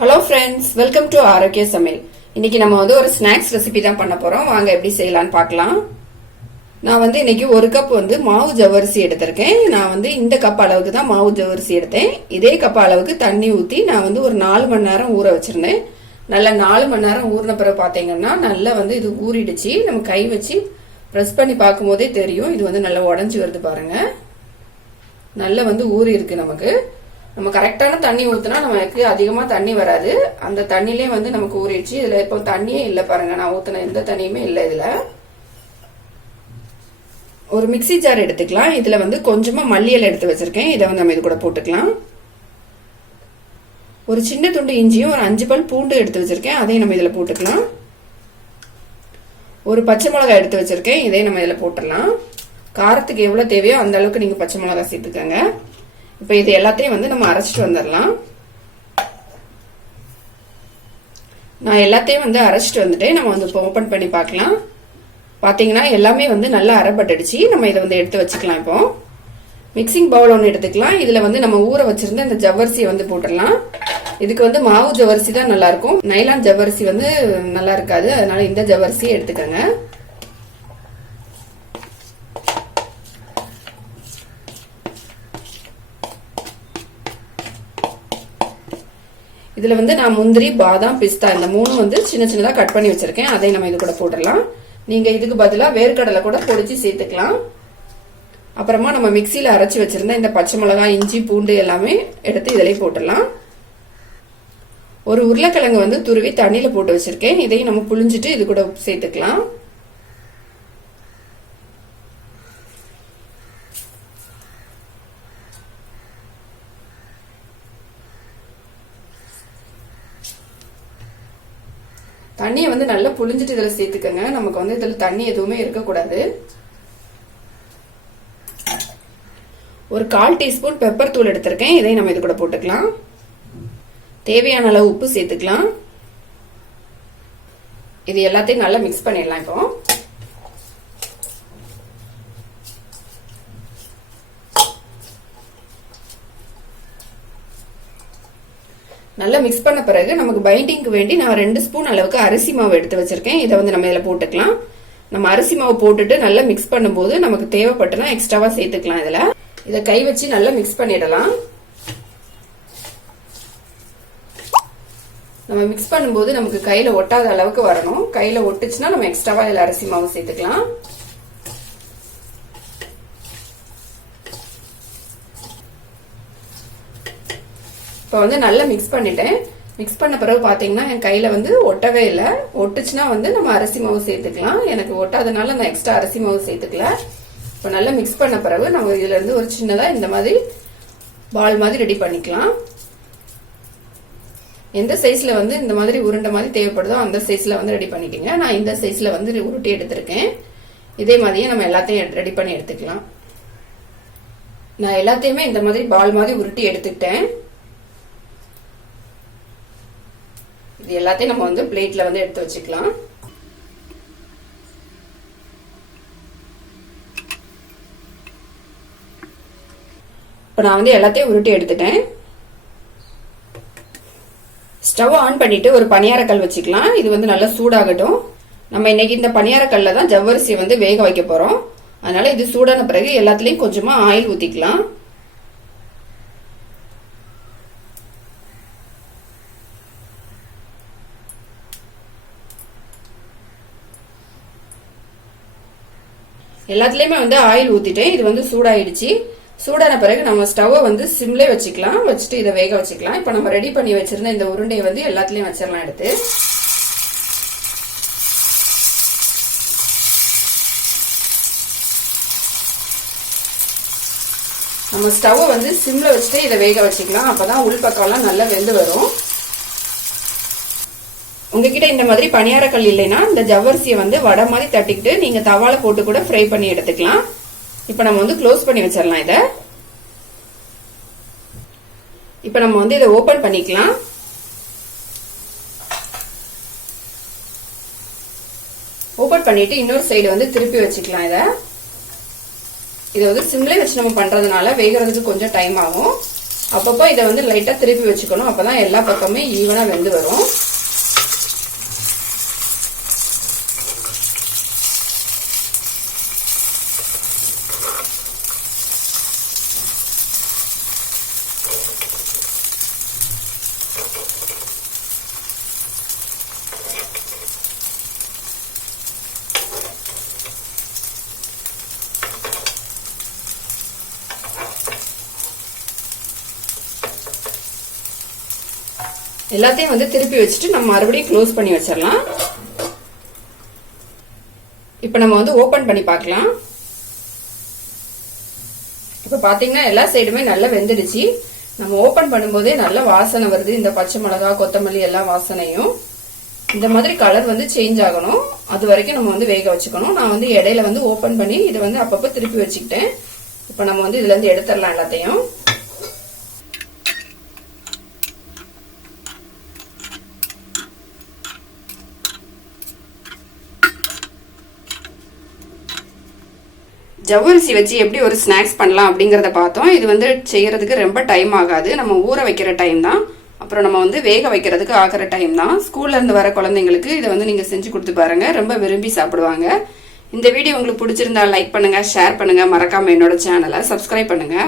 Hello friends, welcome to ஆரோக்கிய சமையல். இன்னைக்கு நம்ம ஒரு ஸ்நாக்ஸ் ரெசிபி தான் பண்ண போறோம். வாங்க எப்படி செய்யலாம்னு பார்க்கலாம். நான் இன்னைக்கு ஒரு கப் மாவு ஜவ்வரிசி எடுத்திருக்கேன். நான் இந்த கப் அளவுக்கு தான் மாவு ஜவ்வரிசி எடுத்தேன். இதே கப் அளவுக்கு தண்ணி ஊற்றி நான் ஒரு 4 மணி நேரம் ஊற வச்சிருந்தேன். நல்லா 4 மணி நேரம் ஊறின பிறகு பார்த்தீங்கன்னா நல்லா இது ஊறிடுச்சு. நம்ம கை வச்சு ப்ரெஸ் பண்ணி பார்க்கும் போதே தெரியும். இது நல்லா உடஞ்சி வருது பாருங்க. நல்லா ஊறி இருக்கு. நம்ம கரெக்டான தண்ணி ஊத்தினா நமக்கு அதிகமா தண்ணி வராது. அந்த தண்ணிலே நமக்கு ஊறிடுச்சு. இதுல இப்போ தண்ணியே இல்லை பாருங்க. நான் ஊத்தின எந்த தண்ணியுமே இல்லை. இதுல ஒரு மிக்சி ஜார் எடுத்துக்கலாம். இதுல கொஞ்சமா மல்லியல் எடுத்து வச்சிருக்கேன். இதை நம்ம இது கூட போட்டுக்கலாம். ஒரு சின்ன துண்டு இஞ்சியும் ஒரு 5 பல் பூண்டு எடுத்து வச்சிருக்கேன். அதையும் நம்ம இதுல போட்டுக்கலாம். ஒரு பச்சை மிளகாய் எடுத்து வச்சிருக்கேன். இதையும் நம்ம இதுல போட்டுடலாம். காரத்துக்கு எவ்வளவு தேவையோ அந்த அளவுக்கு நீங்க பச்சை மிளகாய் சேர்த்துக்கங்க. இப்ப இது எல்லாத்தையும் நம்ம அரைச்சிட்டு வந்துடலாம். நான் எல்லாத்தையும் அரைச்சிட்டு வந்துட்டேன். நம்ம இப்போ ஓபன் பண்ணி பார்க்கலாம். பாத்தீங்கன்னா எல்லாமே நல்லா அரைப்பட்டுடுச்சு. நம்ம இதை எடுத்து வச்சுக்கலாம். இப்போ மிக்சிங் பவுல் ஒன்று எடுத்துக்கலாம். இதுல நம்ம ஊற வச்சிருந்த இந்த ஜவ்வரிசியை போட்டுடலாம். இதுக்கு மாவு ஜவ்வரிசி தான் நல்லா இருக்கும். நைலான் ஜவ்வரிசி நல்லா இருக்காது. அதனால இந்த ஜவ்வரிசியை எடுத்துக்கங்க. இதுல நான் முந்திரி, பாதாம், பிஸ்தா இந்த 3 சின்ன சின்னதா கட் பண்ணி வச்சிருக்கேன். அதை நம்ம இது கூட போட்டுடலாம். நீங்க இதுக்கு பதிலா வேர்க்கடலை கூட பொடிச்சு சேர்த்துக்கலாம். அப்புறமா நம்ம மிக்சியில அரைச்சி வச்சிருந்த இந்த பச்சை மிளகாய், இஞ்சி, பூண்டு எல்லாமே எடுத்து இதுலயும் போட்டுடலாம். ஒரு உருளைக்கிழங்கு துருவி தண்ணியில போட்டு வச்சிருக்கேன். இதையும் நம்ம புளிஞ்சிட்டு இது கூட சேர்த்துக்கலாம். தண்ணியை நல்லா புளிஞ்சிட்டு இதுல சேர்த்துக்கங்க. நமக்கு இதுல தண்ணி எதுவுமே இருக்கக்கூடாது. ஒரு 1/4 டீஸ்பூன் பெப்பர் தூள் எடுத்திருக்கேன். இதையும் நம்ம இது கூட போட்டுக்கலாம். தேவையான அளவு உப்பு சேர்த்துக்கலாம். இது எல்லாத்தையும் நல்லா மிக்ஸ் பண்ணிடலாம். இப்போ நல்லா மிக்ஸ் பண்ண பிறகு நமக்கு பைண்டிங்க்கு வேண்டி நான் 2 ஸ்பூன் அளவுக்கு அரிசி மாவு எடுத்து வச்சிருக்கேன். இதை நம்ம இதுல போட்டுக்கலாம். நம்ம அரிசி மாவு போட்டுட்டு நல்லா மிக்ஸ் பண்ணும்போது நமக்கு தேவைப்பட்டுனா எக்ஸ்ட்ராவா சேர்த்துக்கலாம். இதுல இதை கை வச்சு நல்லா மிக்ஸ் பண்ணிடலாம். நம்ம மிக்ஸ் பண்ணும்போது நமக்கு கையில ஒட்டாத அளவுக்கு வரணும். கையில ஒட்டுச்சுன்னா நம்ம எக்ஸ்ட்ராவா இதுல அரிசி மாவு சேர்த்துக்கலாம். இப்போ நல்லா மிக்ஸ் பண்ணிட்டேன். மிக்ஸ் பண்ண பிறகு பாத்தீங்கன்னா என் கையில ஒட்டவே இல்லை. ஒட்டுச்சுன்னா நம்ம அரிசி மாவு சேர்த்துக்கலாம். எனக்கு ஒட்டாதனால நான் எக்ஸ்ட்ரா அரிசி மாவு சேர்த்துக்கல. இப்போ நல்லா மிக்ஸ் பண்ண பிறகு நம்ம இதுல இருந்து ஒரு சின்னதா இந்த மாதிரி பால் மாதிரி ரெடி பண்ணிக்கலாம். எந்த சைஸ்ல இந்த மாதிரி உருண்டை மாதிரி தேவைப்படுதோ அந்த சைஸ்ல ரெடி பண்ணிக்கங்க. நான் இந்த சைஸ்ல உருட்டி எடுத்திருக்கேன். இதே மாதிரியே நம்ம எல்லாத்தையும் ரெடி பண்ணி எடுத்துக்கலாம். நான் எல்லாத்தையுமே இந்த மாதிரி பால் மாதிரி உருட்டி எடுத்துக்கிட்டேன். இது எல்லாத்தையும் நம்ம பிளேட்ல எடுத்து வச்சுக்கலாம். இப்ப நான் எல்லாத்தையும் உருட்டி எடுத்துட்டேன். ஸ்டவ் ஆன் பண்ணிட்டு ஒரு பணியாரக்கல் வச்சுக்கலாம். இது நல்லா சூடாகட்டும். நம்ம இன்னைக்கு இந்த பணியாரக்கல்ல தான் ஜவ்வரிசியை வேக வைக்க போறோம். அதனால இது சூடான பிறகு எல்லாத்துலயும் கொஞ்சமா ஆயில் ஊத்திக்கலாம். எல்லாத்துலயுமே ஆயில் ஊத்திட்டேன். இது சூடாயிடுச்சு. சூடான பிறகு நம்ம ஸ்டவ்வை சிம்லே வச்சுக்கலாம். வச்சுட்டு இதை வேக வச்சுக்கலாம். இப்ப நம்ம ரெடி பண்ணி வச்சிருந்த இந்த உருண்டையை எல்லாத்துலயும் வச்சிடலாம். எடுத்து நம்ம ஸ்டவ்வை சிம்ல வச்சுட்டு இதை வேக வச்சுக்கலாம். அப்பதான் உள்பக்கம்லாம் நல்லா வெந்து வரும். உங்ககிட்ட இந்த மாதிரி பணியாரக்கல் இல்லைன்னா இந்த ஜவ்வரிசியை வடை மாதிரி தட்டிக்கிட்டு நீங்க தவால போட்டு கூட ஃப்ரை பண்ணி எடுத்துக்கலாம். இப்ப நம்ம க்ளோஸ் பண்ணி வச்சிடலாம். இத இப்ப நம்ம இதை ஓபன் பண்ணிக்கலாம். ஓபன் பண்ணிட்டு இன்னொரு சைடு திருப்பி வச்சுக்கலாம். இதை சிம்லே வச்சு நம்ம பண்றதுனால வேகிறதுக்கு கொஞ்சம் டைம் ஆகும். அப்பப்போ இதை வந்து லைட்டா திருப்பி வச்சுக்கணும். அப்பதான் எல்லா பக்கமே ஈவனா வெந்து வரும். எல்லாத்தையும் வந்து திருப்பி வச்சுட்டு நம்ம மறுபடியும் க்ளோஸ் பண்ணி வச்சிடலாம். இப்ப நம்ம வந்து ஓபன் பண்ணி பார்க்கலாம். இப்ப பாத்தீங்கன்னா எல்லா சைடுமே நல்லா வெந்துடுச்சு. நம்ம ஓபன் பண்ணும்போதே நல்ல வாசனை வருது. இந்த பச்சை மிளகா, கொத்தமல்லி எல்லா வாசனையும் இந்த மாதிரி கலர் வந்து சேஞ்ச் ஆகணும். அது வரைக்கும் நம்ம வந்து வேக வச்சுக்கணும். நான் வந்து இடையில வந்து ஓபன் பண்ணி இதை வந்து அப்பப்போ திருப்பி வச்சுக்கிட்டேன். இப்ப நம்ம வந்து இதுல இருந்து எடுத்துடலாம் எல்லாத்தையும். ஜவ்வரிசி வச்சு எப்படி ஒரு ஸ்நாக்ஸ் பண்ணலாம் அப்படிங்கறத பார்த்தோம். இது வந்து செய்யறதுக்கு ரொம்ப டைம் ஆகாது. நம்ம ஊற வைக்கிற டைம் தான், அப்புறம் நம்ம வந்து வேக வைக்கிறதுக்கு ஆகிற டைம் தான். ஸ்கூல்ல இருந்து வர குழந்தைங்களுக்கு இதை வந்து நீங்க செஞ்சு கொடுத்து பாருங்க, ரொம்ப விரும்பி சாப்பிடுவாங்க. இந்த வீடியோ உங்களுக்கு பிடிச்சிருந்தா லைக் பண்ணுங்க, ஷேர் பண்ணுங்க, மறக்காம என்னோட சேனலை சப்ஸ்கிரைப் பண்ணுங்க.